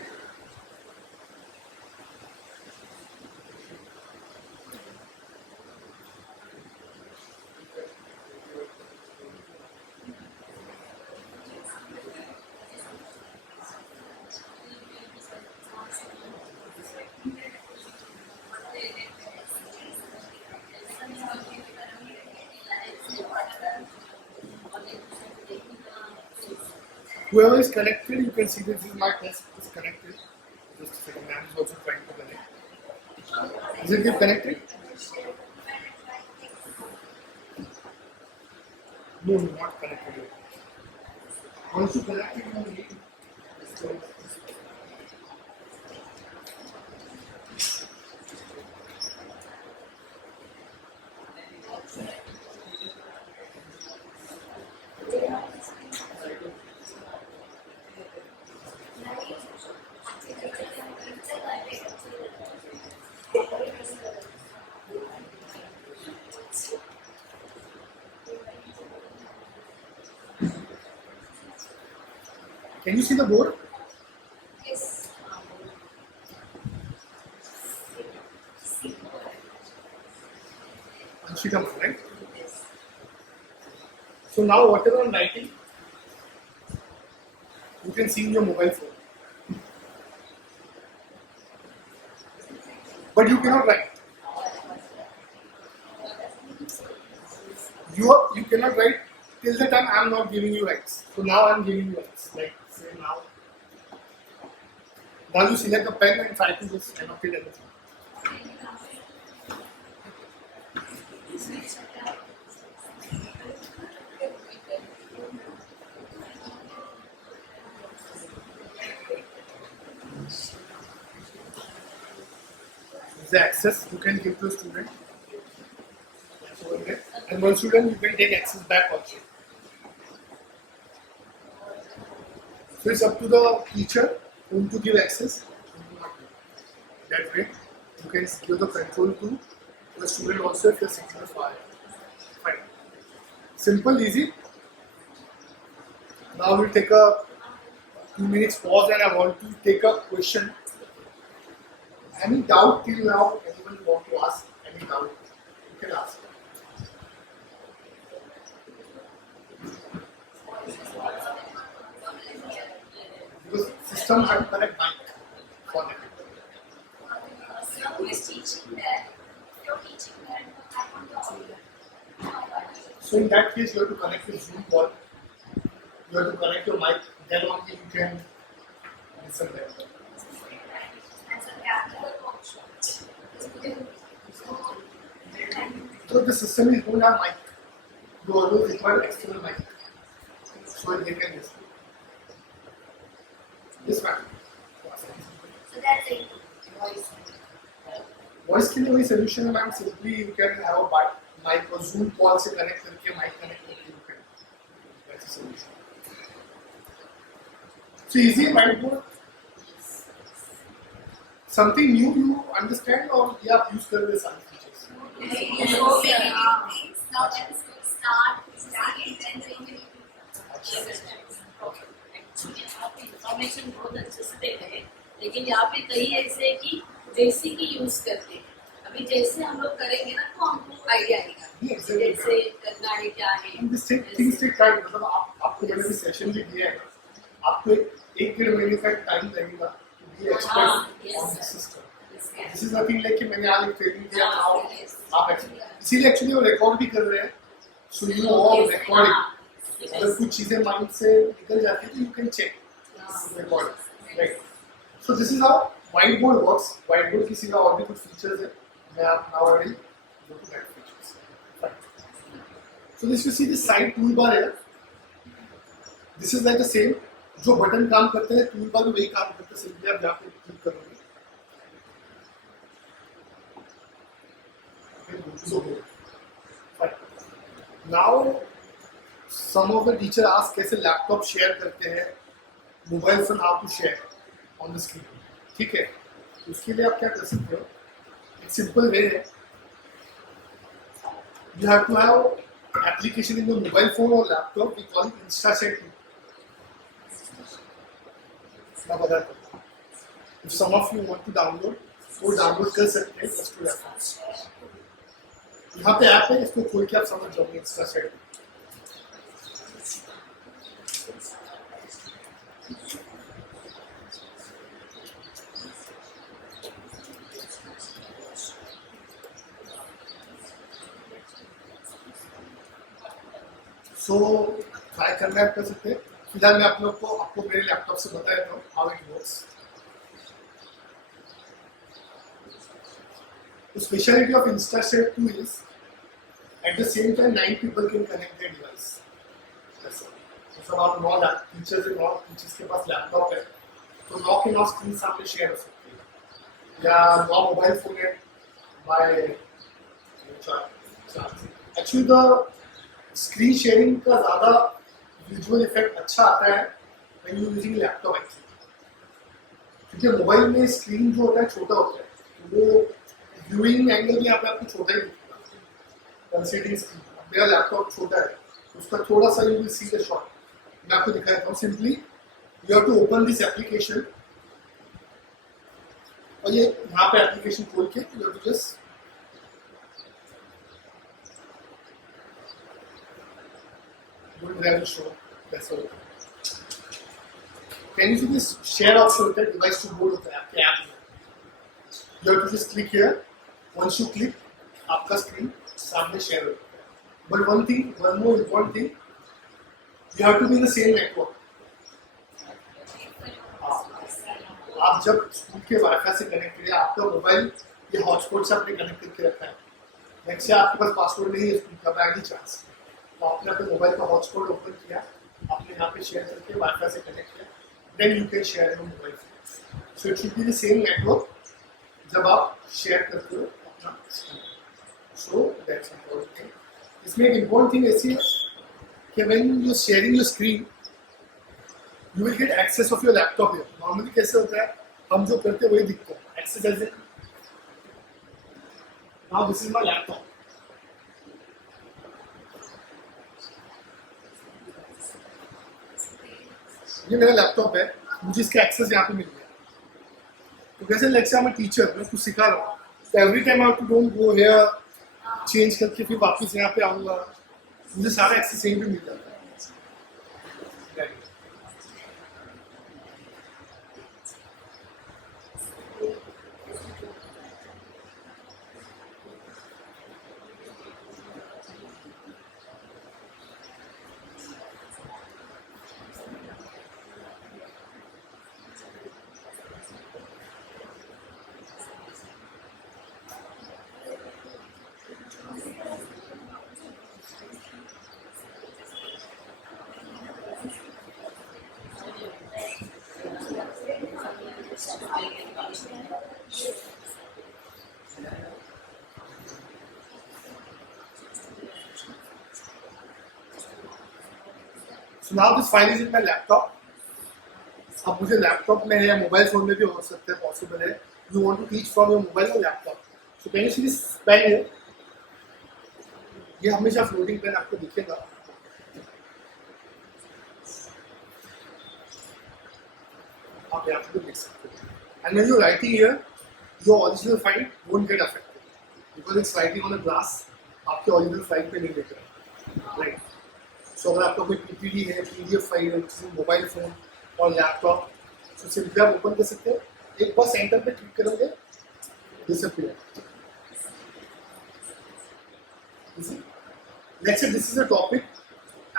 Whoever is connected, you can see this is my test is connected. Just a second, I am also trying to connect. Is it connected? No, not connected yet. Once you connect it, you need to. Can you see the board? Yes. Shikam, right? So now whatever I'm writing, you can see in your mobile phone. But you cannot write. You cannot write till the time I am not giving you rights. So now I am giving you rights. Like say now. Now you select a pen and try to just annotate everything. The access you can give to a student. That's over there. And one student you can take access back also. So it's up to the teacher whom to give access, whom to not give. That way you can give the control to the student also if your signal is fine. Simple, easy. Now we'll take a 2 minutes pause and I want to take a question. Any doubt till now? Anyone want to ask any doubt? You can ask. Because system has to connect mic for that. Who is teaching that? You're teaching that. I want to order. So in that case, you have to connect your Zoom call. You have to connect your mic. Then only you can listen there. As a capital So the system is going to have mic. You always require external mic. So they can listen. This one. So that's it. Voice के लिए वही solution है ma'am. Simply you can have a mic or Zoom call से connect करके mic connect करके you can. That's a solution. So easy whiteboard. Something new you understand or you have used कर रहे सारे features. So many things. Now let's start and then actually आप information बहुत अच्छे से दे रहे हैं लेकिन यहाँ पे कई ऐसे है कि बेसिक ही यूज करते हैं अभी जैसे हम लोग करेंगे ना तो हमको आइडिया आएगा जैसे करना है क्या है And this things take time. मतलब आपको मैंने भी सेशन भी दिया है. आपको 1-1.5 महीने का टाइम लगेगा to be expert on this system. This is nothing like कि मैंने आज एक ट्रेनिंग दिया आप इसीलिए एक्चुअली वो रिकॉर्ड भी कर रहे हैं. So you know all recording. अगर कुछ चीजें माइंड से निकल जाती है तो you can check recording. Right. So this is how whiteboard works. Whiteboard की सीधा और भी कुछ features है. मैं आप now already go to that features. Right. So this you see this side toolbar here. This is like the same. जो button काम करते हैं toolbar में वही काम करते हैं. सिंपली आप यहाँ पे क्लिक करोगे. Right. Now some of the teacher ask कैसे लैपटॉप शेयर करते हैं, mobile phone how to share on the screen. ठीक है, उसके लिए आप क्या कर सकते हो? एक सिंपल वे है. You have to have application in the mobile phone और laptop. We call it Insta share tool. मैं बताता हूँ. If some of you want to download, वो डाउनलोड कर सकते हैं. Just to reference. यहाँ पे ऐप है, इसको खोल के आप समझ जाओगे इंस्टा शेयर. सो ट्राई करना है कर सकते हैं. फिलहाल मैं आप लोग को आपको मेरे लैपटॉप से बता देता हूँ how it works. The speciality of Insta Share 2 is at the same time 9 people can connect their device. That's all. So about 9 teachers and 9 teachers के पास लैपटॉप है तो 9 के 9 स्क्रीन सामने शेयर हो सकती है या 9 मोबाइल फोन है by actually the screen sharing का ज़्यादा विजुअल इफेक्ट अच्छा आता है when you using laptop actually. क्योंकि मोबाइल में स्क्रीन जो होता है छोटा होता है वो व्यूइंग एंगल भी यहाँ पे आपको छोटा ही दिखेगा. कंसीडरिंग स्क्रीन मेरा लैपटॉप छोटा है उसका थोड़ा सा you will see the shot. मैं आपको दिखा देता हूँ. Simply you have to open this application और ये यहाँ पे एप्लीकेशन खोल के you have to just Don't have to show. That's all. Can you see this share option होता है device to board होता है आपके ऐप में? You have to just click here. Once you click, आपका screen सामने share होता है. But one more important thing, you have to be in the same network. आप जब स्कूल के वाईफाई से कनेक्ट करिए, आपका मोबाइल ये हॉटस्पॉट से आपने कनेक्ट करके रखा है. नेक्स्ट से आपके पास पासवर्ड नहीं है स्कूल का, बाय एनी चांस, तो आपने अपने मोबाइल का हॉटस्पॉट ओपन किया, आपने यहाँ पे शेयर करके वाईफाई से कनेक्ट किया, then you can share your mobile. So it should be the same network जब आप शेयर करते हो अपना. So that's important thing. इसमें एक इम्पोर्टेंट थिंग ऐसी है कि when you are sharing your screen, you will get access of your laptop here. Normally कैसे होता है, हम जो करते हैं वही दिखता है. Access as in, now this is my laptop. ये मेरा लैपटॉप है, मुझे इसका एक्सेस यहाँ पे मिल गया. तो कैसे let's say I'm a teacher, मैं कुछ सिखा रहा हूँ, तो every time I have to don't go here, change करके फिर वापस यहाँ पे आऊँगा, मुझे सारा एक्सेस यहीं पे मिल जाता है. So now this file is in my laptop. अब मुझे लैपटॉप में है या मोबाइल फोन में भी हो सकता है, पॉसिबल है. You want to teach from your mobile or laptop. So can you see this pen here? ये हमेशा फ्लोटिंग पेन आपको दिखेगा. आप यहाँ पे देख सकते हो. And when you're writing here, your original file won't get affected because it's writing on a glass. आपके original file पे नहीं देख रहा, right? So अगर आपका कोई PPT है, PDF फाइल है, मोबाइल फोन और लैपटॉप, तो सिंपली आप ओपन कर सकते हो. एक बार सेंटर पे क्लिक करोगे, disappear. Next this is a topic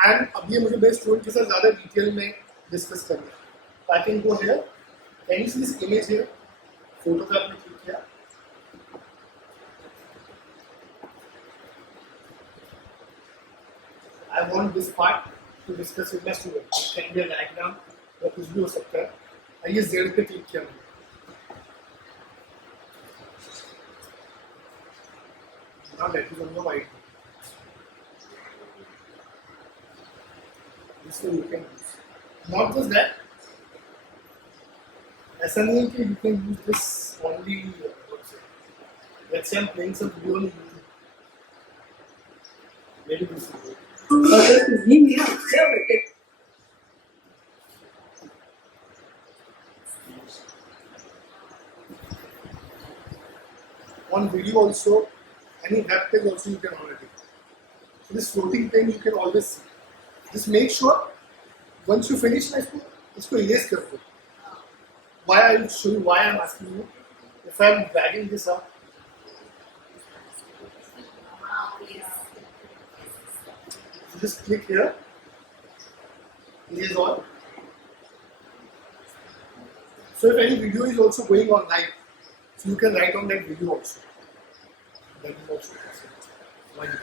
and अब ये मुझे मेरे स्टूडेंट के साथ ज़्यादा डिटेल में डिस्कस करना है. I can go here, can you see this image here, photo पे आपने क्लिक किया. I want this part to discuss with my student. It can be a diagram या कुछ भी हो सकता है. आइए Z पे क्लिक किया मैंने. Now that is on the white. This way you can use. Not just that. ऐसा नहीं है कि you can use this only. Let's say I'm playing some video on YouTube. Maybe this is good. On video also, any web page also you can already. So this floating thing you can always see. Just make sure once you finish ना इसको erase कर दो. Why I will show you why I am asking you. If I am dragging this up, just click here, erase all. So if any video is also going on live, so you can write on that video also. That is also possible.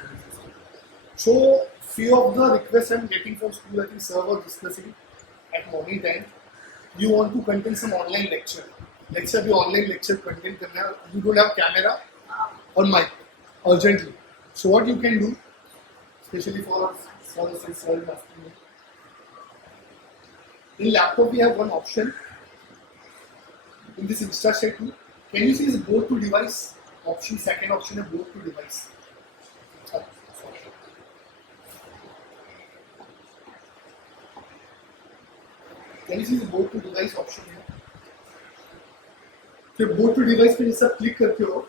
So few of the requests I'm getting from school, I think sir was discussing at morning time. You want to contain some online lecture. Let's say the online lecture content करना है, you don't have camera or mic urgently. So what you can do, especially for sir asking me. In laptop we have one option. In this Insta Share tool, can you see this both to device option? Second option is both to device. Can you see this both to device option here? So both to device पे जैसा click करते हो,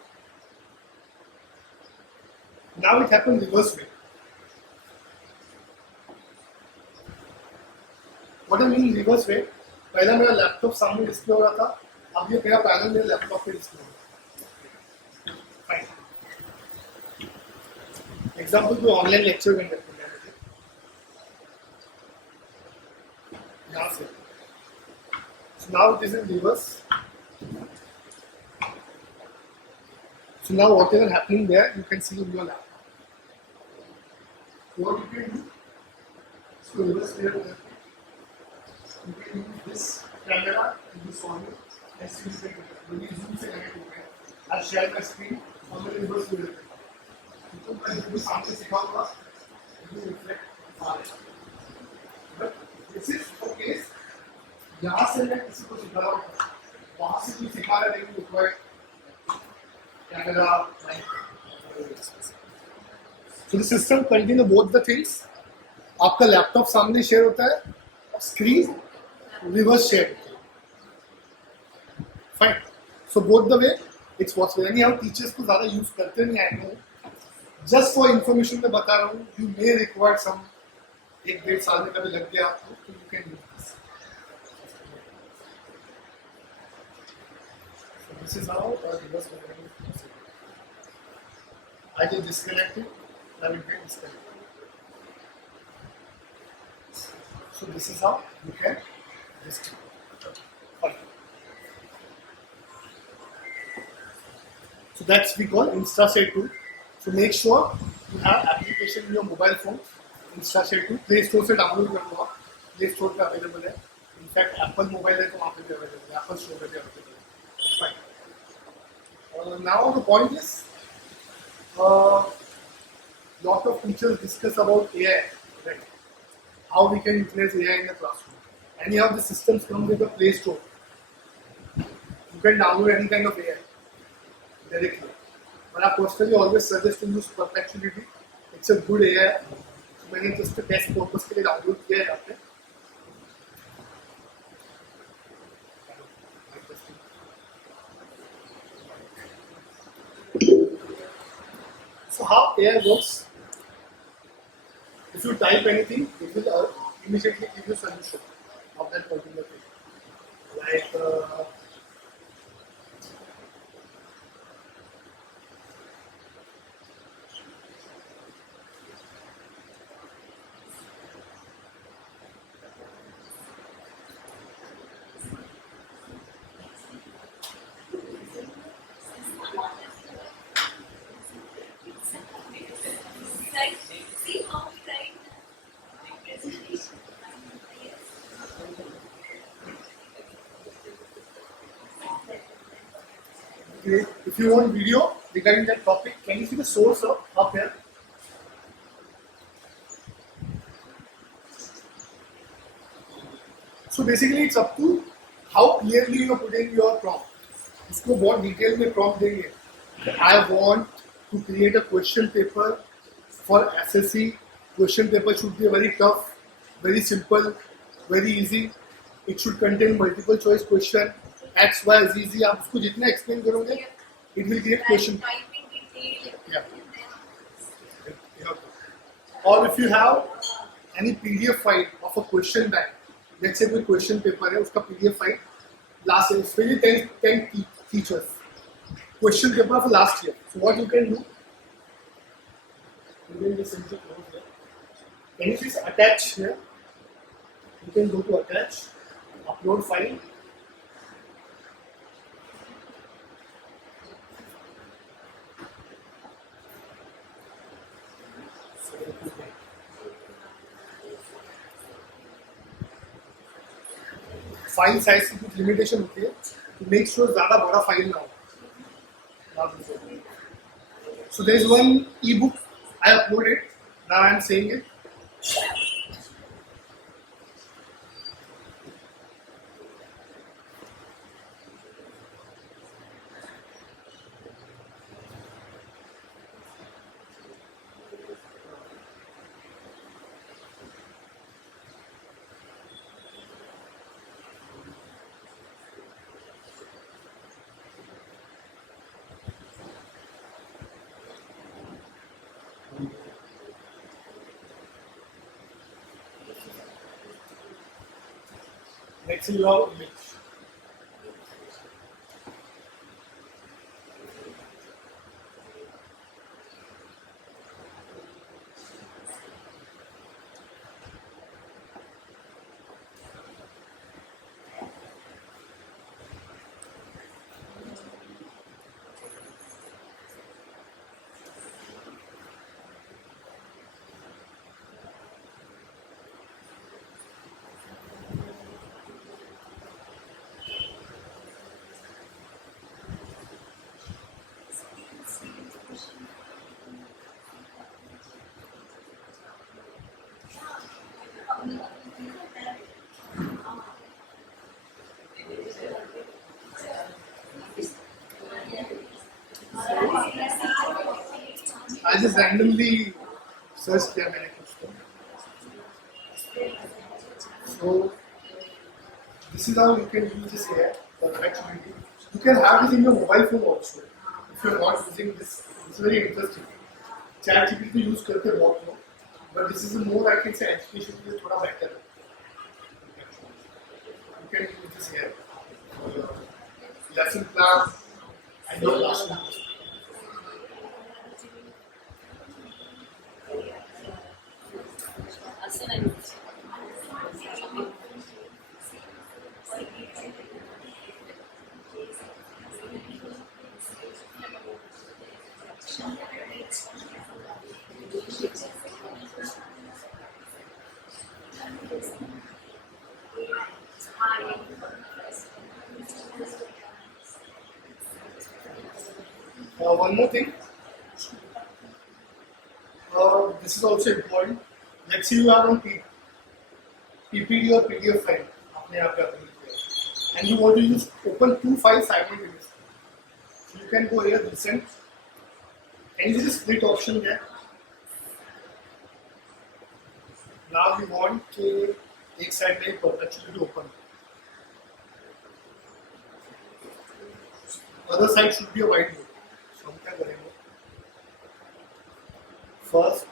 now it happens reverse way. What I mean reverse way, पहला मेरा laptop सामने display हो रहा था, अब ये मेरा पैनल मेरे लैपटॉप पे डिस्प्ले हो रहा है. फाइन. एग्जाम्पल कोई ऑनलाइन लेक्चर में करते हैं मुझे यहाँ से. So now it is in reverse. So now whatever happening there, you can see in your laptop. So what you can do? So reverse layer, you can use this camera and this one and see the when you zoom से connect हो गया. I'll share my screen और मैं reverse layer पे. तो मैं जो भी सामने सिखा हुआ, it will reflect आ रहा है. But this is the case. यहाँ से मैं किसी को सिखा रहा हूँ, वहाँ से कोई सिखा रहा नहीं required camera. So the system contains both the things. आपका लैपटॉप सामने शेयर होता है और स्क्रीन रिवर्स शेयर होता है. Fine. So both the way it's possible. यानी हम टीचर्स को ज़्यादा यूज करते नहीं आए हैं. जस्ट फॉर इन्फॉर्मेशन में बता रहा हूँ. यू मे रिक्वायर सम 1-1.5 साल में कभी लग गया आपको तो you can use this. This is how reverse programming is possible. I just disconnected, now it gets disconnected. So this is how you can disconnect. So that's we call Insta Share Tool. So make sure you have application in your mobile phone. Insta Share Tool Play Store से download कर लो आप. Play Store पे available है. In fact Apple mobile है तो वहाँ पे भी available है. Apple Store पे भी available है. Fine. Now the point is, lot of teachers discuss about AI, right? How we can utilize AI in the classroom. And you have the systems come with the Play Store. You can download any kind of AI directly. But I personally always suggest to use Preplexity. It's a good AI. So मैंने just test purpose के लिए download किया है यहाँ पे. So how AI works? If you type anything, it will immediately give you solution of that particular thing. Like See how we write the presentation. if you want video regarding that topic, can you see the source of up here? So basically it's up to how clearly you are putting your prompt. इसको बहुत detail में prompt देंगे. I want to create a question paper for SSC. Question paper should be very tough, very simple, very easy. It should contain multiple choice question. X, Y, Z, Z. आप उसको जितना explain करोगे, it will create question. Typing detail. Yeah. Or if you have any PDF file of a question bank, let's say कोई question paper है, उसका PDF file last year, especially 10 teachers. Question paper of last year. So what you can do? You can just simply close here. Can you please attach here? You can go to attach, upload file. File size की कुछ limitation होती है to make sure ज़्यादा बड़ा file ना हो. So there is one ebook I uploaded. Now I am saying it. Next is your image. I just randomly searched किया मैंने कुछ तो. So this is how you can use this here for flexibility. You can have this in your mobile phone also. If you are not using this, it's very interesting. ChatGPT use करते बहुत लोग, but this is a more I can say education के लिए थोड़ा better. You can use this here for your lesson plan and your classroom. One more thing. This is also important. Let's say you are on PPT or PDF file, आपने यहाँ पे upload किया, and you want to use open two files simultaneously. So you can go here, recent, and this is split option there. Now we want कि एक side में Perplexity open, other side should be a whiteboard. So हम क्या करेंगे? First,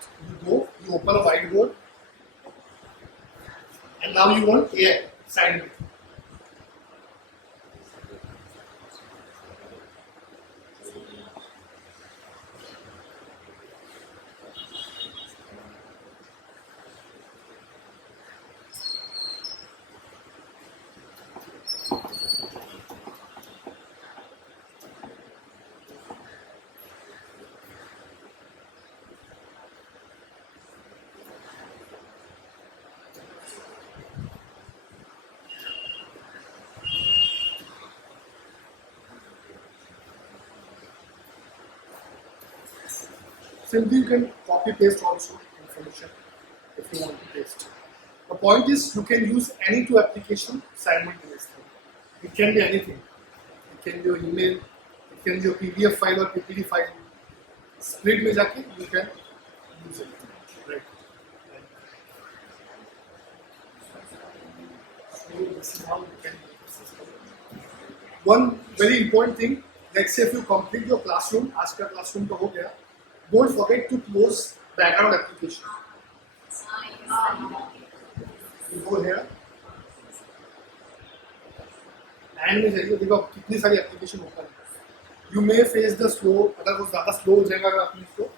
you open a whiteboard, and now you want AI sign it. Simply you can copy paste also information if you want to paste. The point is you can use any two applications simultaneously. It can be anything. It can be your email, it can be your PDF file or PPT file. Split में जाके you can use it. Right. So this is how you can use the system. One very important thing, let's say if you complete your classroom, आज का classroom तो हो गया. Don't forget to close background application. You go here. And में जाइए देखो कितनी सारी application ओपन है. You may face the slow, अगर वो ज़्यादा slow हो जाएगा अगर आपने इसको.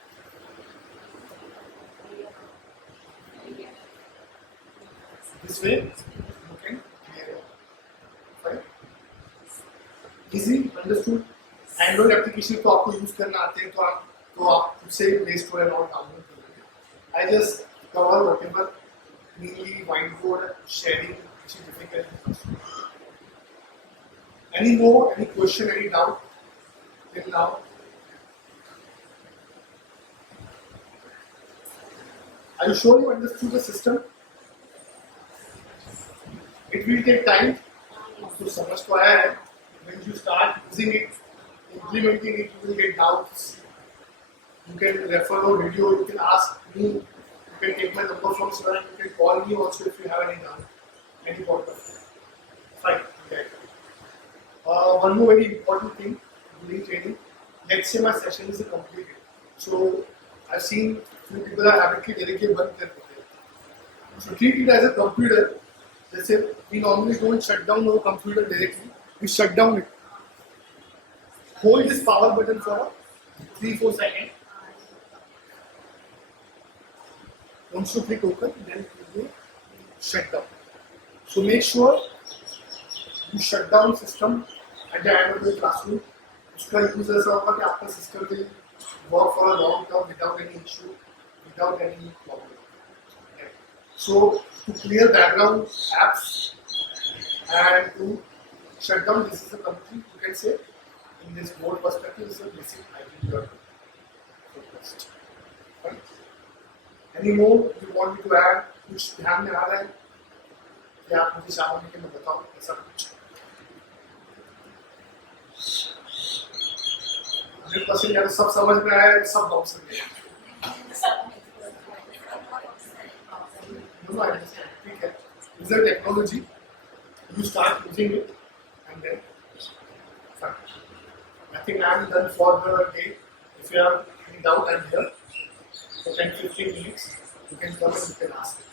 This way you can clear it. Right? Easy, understood. Android application तो आपको use करना आते हैं तो आप उससे play store and all download करोगे. I just cover whatever mainly whiteboard sharing which is difficult. Any more, any question, any doubt till now? Are you sure you understood the system? It will take time to समझ तो आया है. When you start using it, implementing it, you will get doubts. You can refer a video, you can ask me, you can take my number from Sir, and you can call me also if you have any doubt, any point of view. Fine, okay. One more very important thing during training, let's say my session is completed. So I've seen few people are habitually directly band kar dete. So treat it as a computer जैसे we normally don't shut down our computer directly, we shut down it. Hold this power button for 3-4 seconds. Once you click open, then it will shut down. So make sure you shut down system at the end of the classroom. उसका use ऐसा होगा कि आपका system will work for a long term without any issue, without any problem. Okay. So to clear background apps and to shut down, this is a complete, you can say, in this board perspective, this is a basic idea you are focused. Right? Any more you want me to add? कुछ ध्यान में आ रहा है कि आप मुझे सामने के में बताओ ऐसा कुछ 100% यार सब समझ में आया है सब बॉक्स में no, I understand. ठीक है use the technology you start using it and then fine. I think I am done for the day. If you have any doubt I'm here for 10-15 minutes you can come and you can ask.